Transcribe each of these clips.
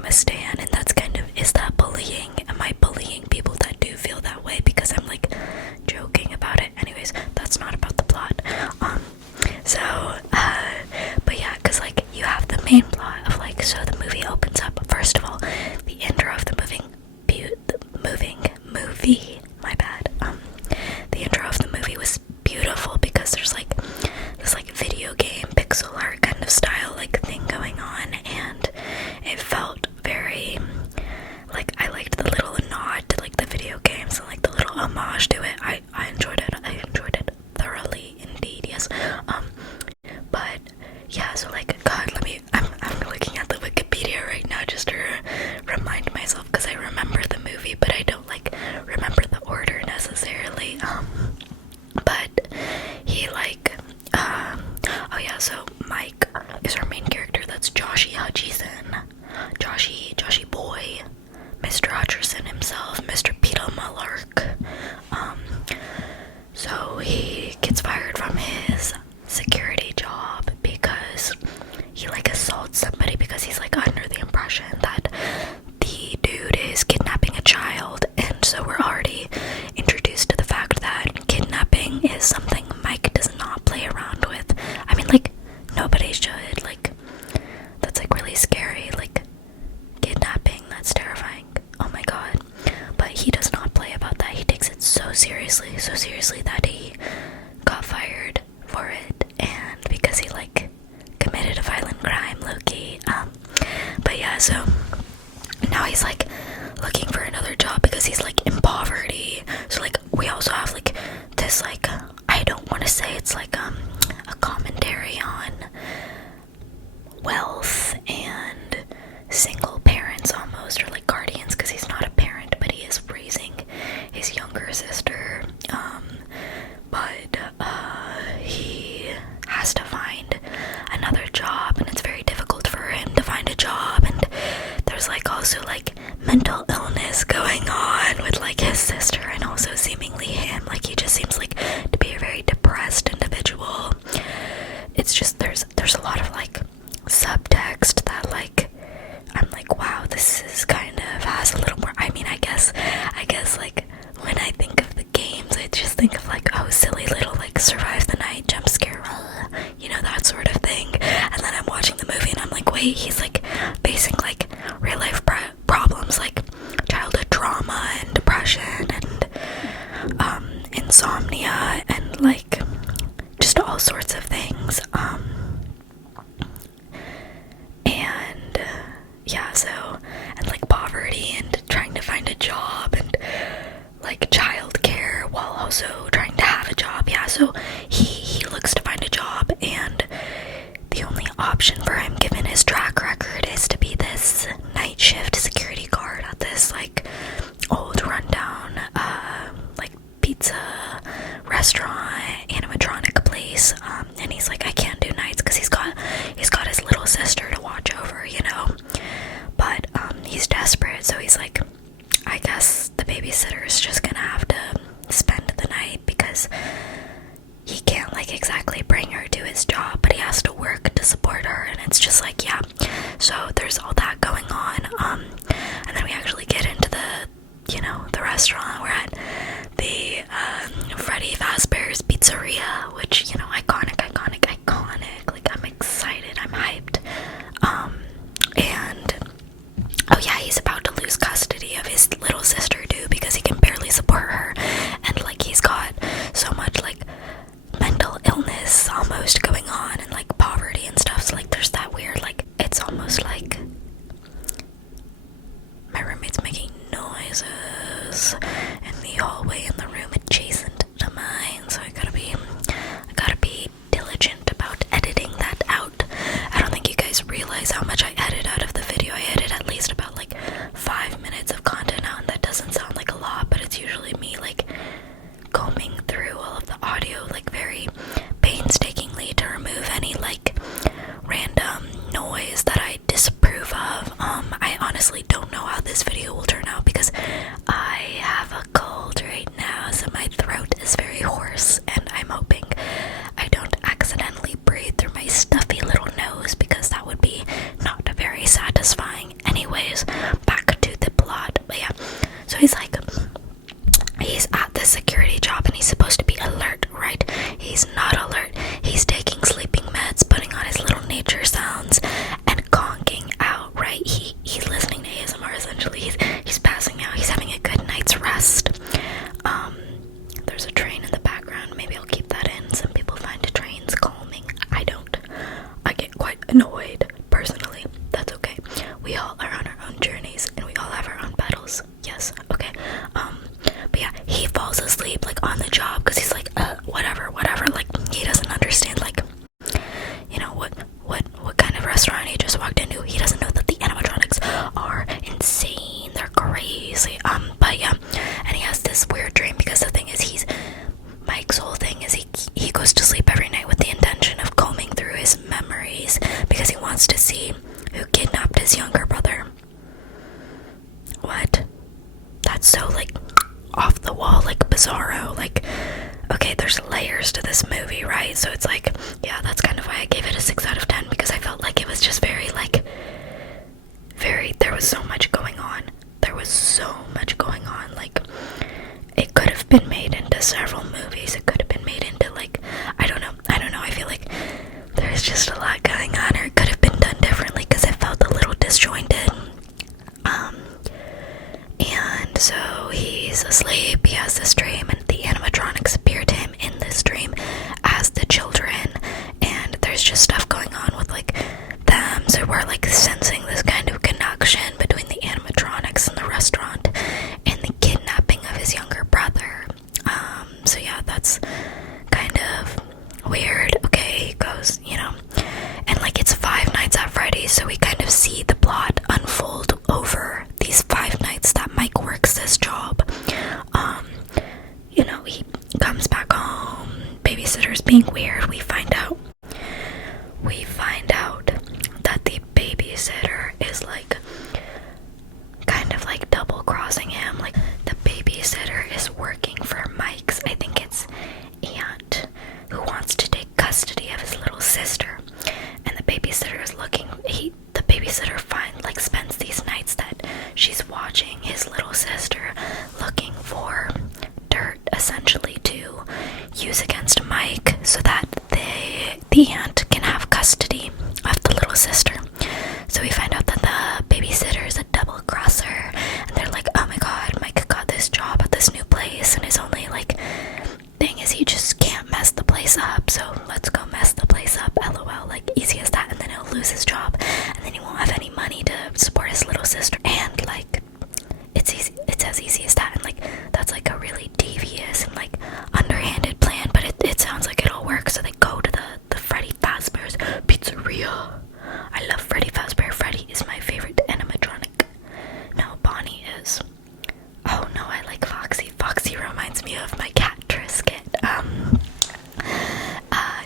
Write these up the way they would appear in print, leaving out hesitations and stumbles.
I'm a stan, and that's kind of, is that bullying? Am I bullying people that do feel that way because I'm like joking about it? Anyways, that's not about the plot. So, but yeah, because like you have the main plot of like, so the movie opens up. First of all, the intro of the movie, my bad. The intro of the movie was beautiful because there's like this like video game pixel art kind of style like thing going on, and it felt very like, I liked the little nod to like the video games and like the little homage to it. I enjoyed it. I enjoyed it thoroughly indeed. Yes. But yeah, so like, God, I'm looking at the Wikipedia right now just to remind myself, because I remember the movie, but I don't like remember the order necessarily. But he like, oh yeah, so Mike is our main character. That's Joshy Hutcherson, Joshy boy, Mr. Hutcherson himself, Mr. Peter Mullark. So he gets fired from his security job because he like assaults somebody, because he's like under the impression that the dude is kidnapping a child. And so we're already introduced to the fact that kidnapping is something Mike does not play around with. I mean, like, nobody should. Like, that's like really scary. Like, kidnapping, that's terrifying. Oh my god. But he does not play about that. He takes it so seriously that he got fired for it, and because he like committed a violent crime, low-key. But yeah, so now he's like looking for another job because he's like in poverty. So like we also have like this like, I don't want to say it's like a commentary on wealth and single parents almost, or like guardians, because he's not a parent but he is raising his younger sister. But he has to find another job, and it's very difficult for him to find a job, and there's like also like mental illness going on with like his sister, and also seemingly him. Like, he just seems like to be a very depressed individual. It's just there's a lot of like subtext that like, I'm like, wow, this is kind of has a little more. I mean, I guess like when I think of the games, I just think of like, oh, silly little like survive the night jump scare, you know, that sort of thing. And then I'm watching the movie and I'm like, wait, he's like facing like real life problems like childhood trauma and depression and insomnia and like just all sorts of things. And yeah, so, and like poverty and trying to find a job and like childcare while also trying to have a job. Yeah, so he looks to find a job, and the only option for him, given his track record, is to be this night shift security guard at this like old rundown like pizza restaurant animatronic place. And he's like, I can't do nights because he's got his little sister to watch over, you know. But he's desperate, so he's like, I guess the babysitter is just gonna have to spend the night because he can't like exactly bring her to his job, but he has to work to support her. And it's just like, yeah, so there's all that going on. And then we actually get into the, you know, the restaurant. We're at the Freddy Fazbear's Pizzeria, which, you know, iconic. Like, I'm excited, I'm hyped. And oh yeah, he's about to lose custody of his little sister too, because he can barely support her, and like he's got so much like mental illness almost going on, and like poverty and stuff. So like there's that weird like, it's almost like anyways, back to the plot. But yeah, so he's at the security job and he's supposed to be alert, right? He's not alert. He's taking sleeping meds, putting on his little nature sounds, and conking out, right? He's listening to ASMR essentially. He's passing out. He's having a good night's rest. There's a train in the background. Maybe I'll keep that in. Some people find trains calming. I don't. I get quite annoyed personally. That's okay. We all are on our own journeys and we all have our own battles. Yes, okay. But yeah, he falls asleep like on the job because he's like, whatever. Like he doesn't understand like, you know, what kind of restaurant he just walked into. He doesn't know that the animatronics are insane. They're crazy. But yeah, and he has this weird dream because the thing is Mike's whole thing is he goes to sleep every night with the intention of combing through his memories because he wants to see who kidnapped his younger brother. What? That's so like off the wall, like bizarro. Like, okay, there's layers to this movie, right? So it's like, yeah, that's kind of why I gave it a 6 out of 10 because I felt like it was just very there was so much going on. Like, it could have been made into several movies. It could have been made into like, I don't know. I feel like there's just a lot going on, or it could have been done differently because it felt a little disjointed. And so he's asleep, he has this dream, and the animatronics appear to him in this dream as the children, and there's just stuff going on with like them, so we're like sensing this kind of connection between the animatronics and the restaurant and the kidnapping of his younger brother. So yeah, that's kind of weird. Okay, he goes, you know, and like it's 5 nights at Freddy's, so we kind of see the plot unfold over these 5 nights that Mike works this job. You know, he comes back home, babysitter's being weird. We find out that the babysitter is like kind of like double crossing him. Like the babysitter is working for Mike's, I think it's aunt, who wants to take custody of his little sister. And the babysitter is the babysitter spends these nights that she's watching his little sister, looking for dirt essentially to use against Mike so that the aunt can have custody of the little sister. So we find out that the babysitter is a double crosser, and they're like, oh my god, Mike got this job at this new place, and his only like thing is he just can't mess the place up, so let's go mess the place up, lol, like easy as that. And then he'll lose his job, and then he won't have any money to support his little sister, and like it's as easy as that. And like that's like a really devious and like underhanded plan, but it sounds like it'll work. So they go to the Freddy Fazbear's Pizzeria. I love Freddy Fazbear. Freddy is my favorite animatronic. No, Bonnie is. Oh no, I like Foxy. Foxy reminds me of my cat Trisket.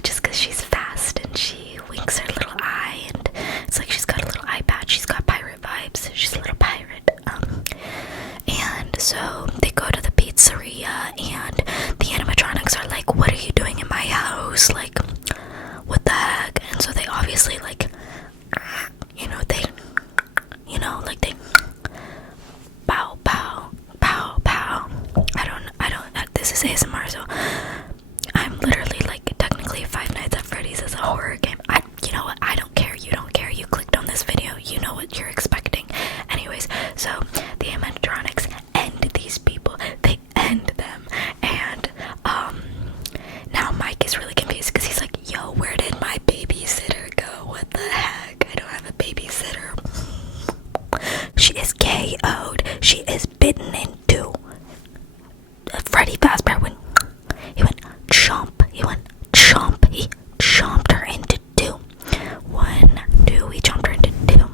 Just because she's fast and she winks her little eye, and it's like she's got a little eye patch. She's got pirate vibes. She's a little pirate. And so they go to the pizzeria, and the animatronics are like, "What are you doing in my house? Like, what the heck?" And so they obviously like, they pow pow pow pow. This is ASMR, so I'm literally like technically 5 Nights at Freddy's is a horror game. You know what? I don't care. You don't care. You clicked on this video. You know what you're expecting. Anyways, so the animatronics end these people. They end them, and now Mike is really confused because he's like, "Yo, where did my babysitter go? What the heck? I don't have a babysitter." She is KO'd. She is bitten into. Freddy Fazbear went chomp. He chomped her into 2. 1, 2. He chomped her into 2.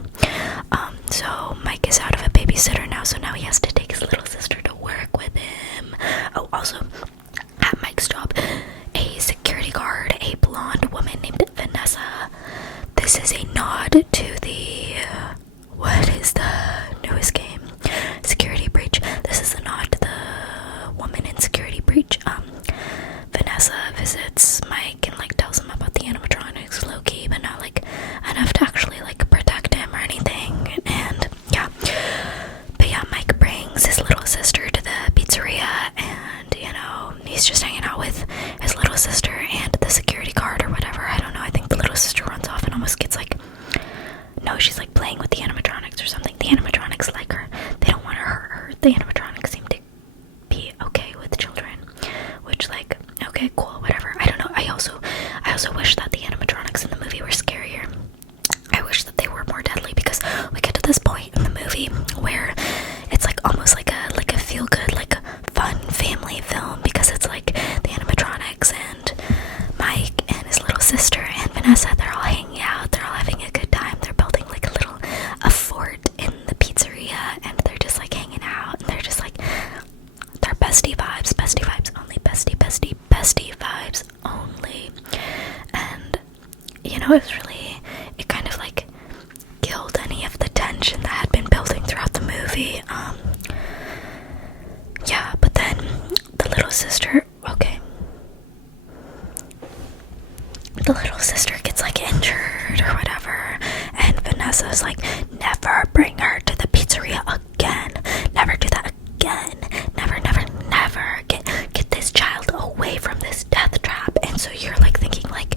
So Mike is out of a babysitter now. So now he has to take his little sister to work with him. Oh, also at Mike's job, a security guard, a blonde woman named Vanessa. This is a nod to the what is the newest game? Security Breach. This is a nod to the woman in Security Breach. Vanessa visits Mike and like tells him about the animatronics low-key, but not like enough to actually like protect him or anything. And yeah, animatronics like her. They don't want to hurt her. The animatronics seem to be okay with children, which, like, okay, cool, whatever. I don't know. I also wish that the animatronics in the movie were scarier. I wish that they were more deadly, because we get to this point in the movie where it's like almost like a feel good, like a fun family film, because it's like the animatronics and Mike and his little sister and Vanessa, they're all hanging out, they're all having a good time, they're building like a fort in the pizzeria, and they're just like hanging out, and they're just like, they're bestie vibes only, bestie vibes only. And you know, it kind of like killed any of the tension that had been building throughout the movie. Yeah, but then the little sister, the little sister gets like injured or whatever, and Vanessa's like, never bring her to the pizzeria again, never do that again, never get this child away from this death trap. And so you're like thinking like,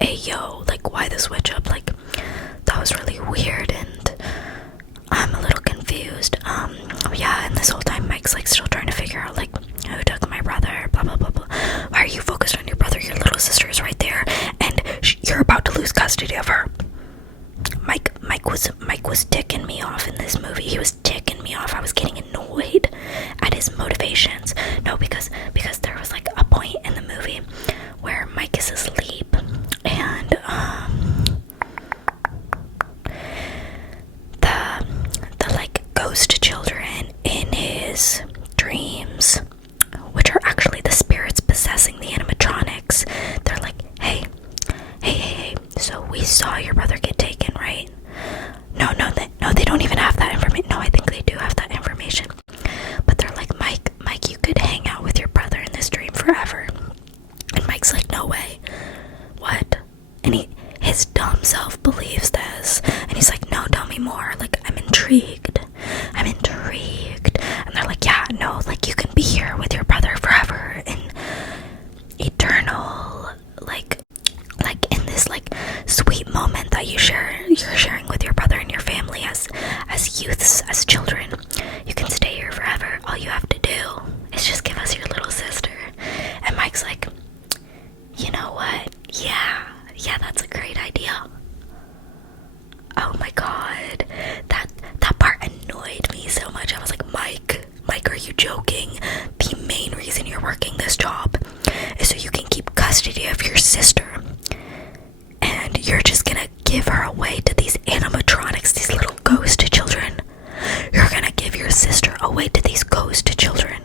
hey yo, like, why the switch up? Like, that was really weird, and I'm a little confused. Yeah, and this whole time Mike's like still trying to figure out like, who took my brother, blah blah blah blah. Why are you focused on your brother? Your little sister is right there, and you're about to lose custody of her. Mike was ticking me off in this movie. He was ticking me off. I was getting annoyed at his motivations. No, because there was like a point in the movie where Mike is asleep, and the like ghost children in his dreams, which are actually the spirits possessing the animatronics, they're like, hey, so we saw your brother get taken, right? No, they don't even have that information. No, I think they do have that information. But they're like, Mike, you could hang out with your brother in this dream forever. And Mike's like, no way. What? And his dumb self believes this. And he's like, no, tell me more. Like, I'm intrigued. And they're like, yeah, no, like, you can be here with your brother forever in eternal, like in this like sweet moment that you're sharing with your brother and your family as youths, as children. You can stay here forever. All you have to do is just give us your little sister. And Mike's like, you know what? Yeah, that's a great idea. Oh my god, that part annoyed me so much. I was like, Mike, are you joking? The main reason you're working this job is so you can keep custody of your sister, and you're just gonna give her away to these animatronics, these little ghost children. You're gonna give your sister away to these ghost children.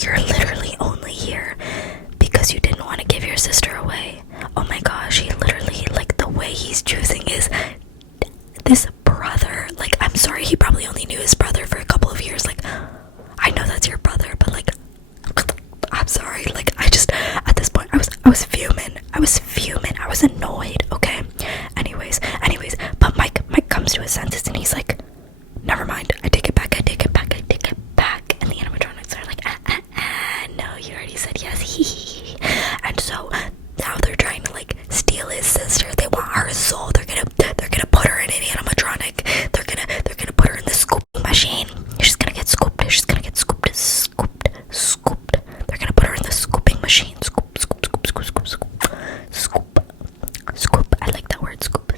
You're literally only here because you didn't want to give your sister away. Oh my gosh, he literally, like, the way he's choosing is this brother. Like, I'm sorry, he probably only knew his brother for a couple of years. Like, I know that's your brother, but like, I'm sorry. Like, I just, at this point, I was fuming. I was annoyed. Okay. Anyways, but Mike comes to his senses and he's like, never mind. I take it back. And the animatronics are like, no, you already said yes. And so now they're trying to like steal his sister. They want her soul. They're gonna put her in an animatronic. They're gonna put her in the scooping machine. She's gonna get scooped. They're gonna put her in the scooping machine. Scoop. I like that word, scoop.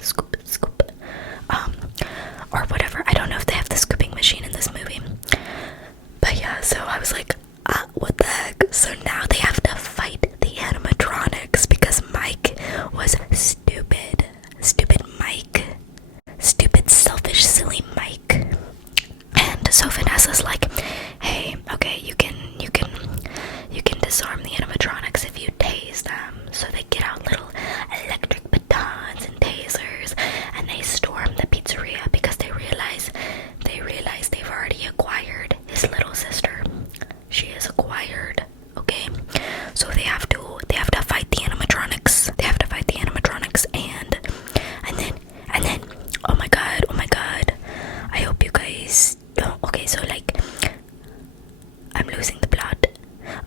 Or whatever. I don't know if they have the scooping machine in this movie. But yeah, so I was like, what the heck? So now they have to fight the animatronics because Mike was stupid. Stupid Mike. Stupid, selfish, silly Mike. And so Vanessa's like, hey, okay, you can disarm the animatronics if you tase them. So they get out little electric batons and tasers, and they storm the pizzeria because they realize they've already acquired his little sister. She is acquired, okay? So they have to fight the animatronics. And then oh my god. I hope you guys don't. Okay, so like, I'm losing the plot.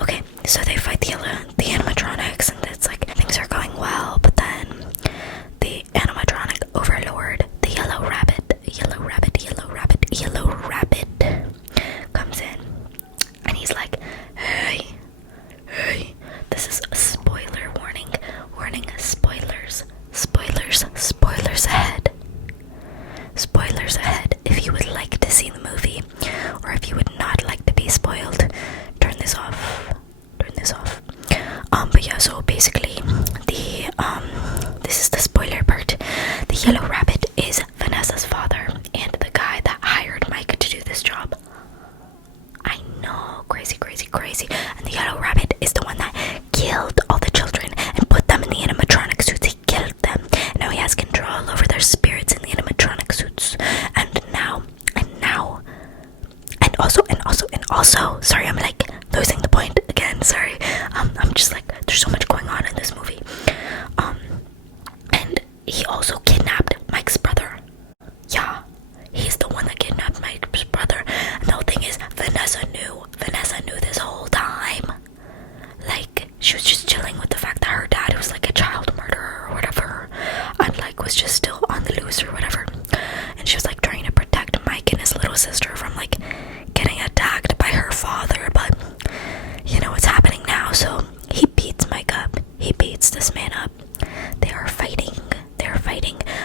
Okay, so they fight the animatronics, and it's like things are going well, but then the animatronic overlord, the yellow rabbit, Also, sorry, I'm like losing the point again. Sorry. I'm just like, there's so much going on in this movie. And he also kidnapped Mike's brother. Yeah, he's the one that kidnapped Mike's brother. And the whole thing is, Vanessa knew this whole time. Like, she was just chilling with the fact that her dad was like a child murderer or whatever, and like was just still on the loose or whatever. And she was like trying to protect Mike and his little sister from like getting attacked by her father. But you know what's happening now, so he beats Mike up. He beats this man up. They are fighting.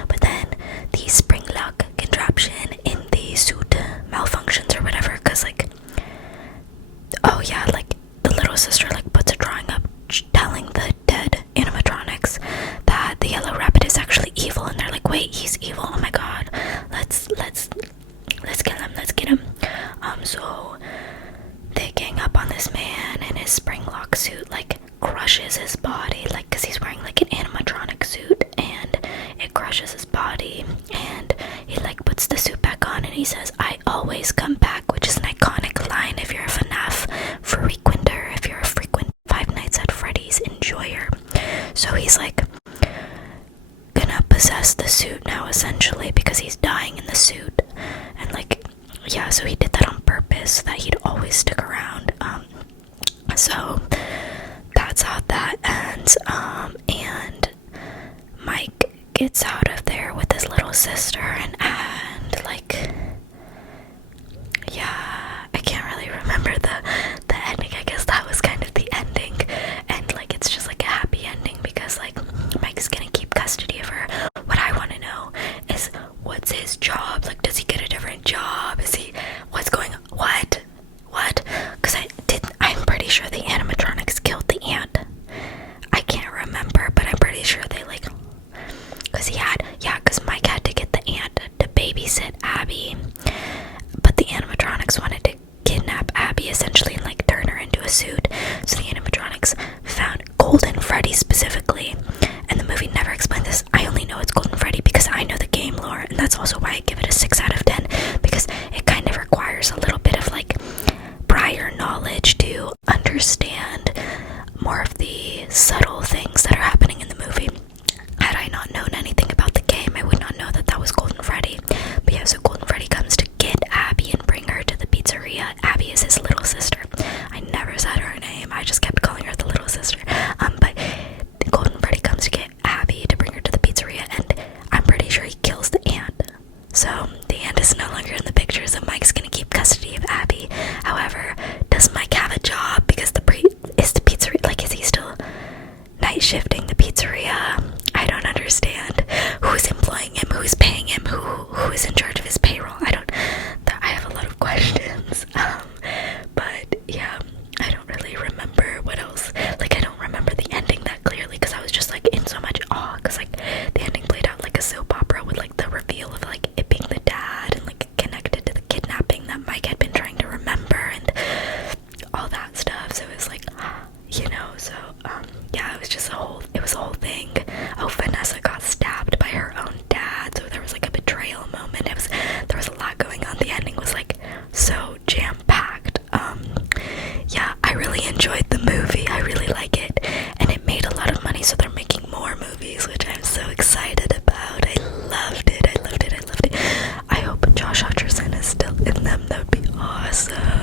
But then the spring lock contraption in the suit malfunctions or whatever, because like, oh yeah, like the little sister like puts a drawing up telling the dead animatronics that the yellow rabbit is actually evil, and they're like, wait, he's evil, oh my god, let's get him. So they gang up on this man, and his spring lock suit like crushes his body, like, because he's wearing like an animatronic suit, and it crushes his body, and he like puts the suit back on, and he says, I always come back, which is an iconic line if you're a FNAF frequenter, if you're a frequent Five Nights at Freddy's enjoyer. So he's like gonna possess the suit now, essentially, because he's dying in the suit. And like, yeah, so he did that on purpose, that he'd always stick around. So that's how that ends. And Mike gets out of there with his little sister, and like, yeah, I can't really remember the ending. I guess that was kind of the ending, and like, it's just like a happy ending because like Mike's gonna keep custody of her. What I want to know is, what's his job? Like, does he get a different job? What's going on? What? Because I'm pretty sure the animatronics killed the aunt. I can't remember, but I'm pretty sure they like, because Mike had to get the aunt to babysit Abby, but the animatronics wanted to kidnap Abby essentially and like turn her into a suit. So the animatronics found Golden Freddy specifically, and the movie never explained this. I only know it's Golden Freddy because I know the game lore, and that's also why I give it a 6 out of 10, because it kind of requires a little bit of like prior knowledge to understand more of the subtle things that are happening in the movie. Had I not known anything about the game, I would not know that that was Golden Freddy. But yeah, so Golden Freddy comes to get Abby and bring her to the pizzeria. Abby is his little sister. I never said her name, I just kept calling her the little sister. But Golden Freddy comes to get Abby to bring her to the pizzeria, and I'm pretty sure he kills the aunt. So the aunt is no longer in the picture, so Mike's gonna keep custody of Abby. However, does Mike have a job? Because is the pizzeria, like, is he still night shifting the pizzeria? I don't understand. Who's employing him? Who's paying him? Who is in charge of his payroll? I have a lot of questions. But yeah, I don't really remember what else. Like, I don't remember the ending that clearly because I was just like in so much awe, because like the ending played out like a soap opera with like the reveal of like it being the dad and like connected to the kidnapping that Mike had been trying to remember and all that stuff. So it was like, you know, so yeah, it was a whole thing. Oh, Vanessa got stabbed by her own dad, so there was like a betrayal moment. There was a lot going on. The ending was like so jam-packed. Yeah, I really enjoyed the movie. I really like it, and it made a lot of money, so they're making more movies, which I'm so excited about. I loved it. I hope Josh Hutcherson is still in them. That would be awesome.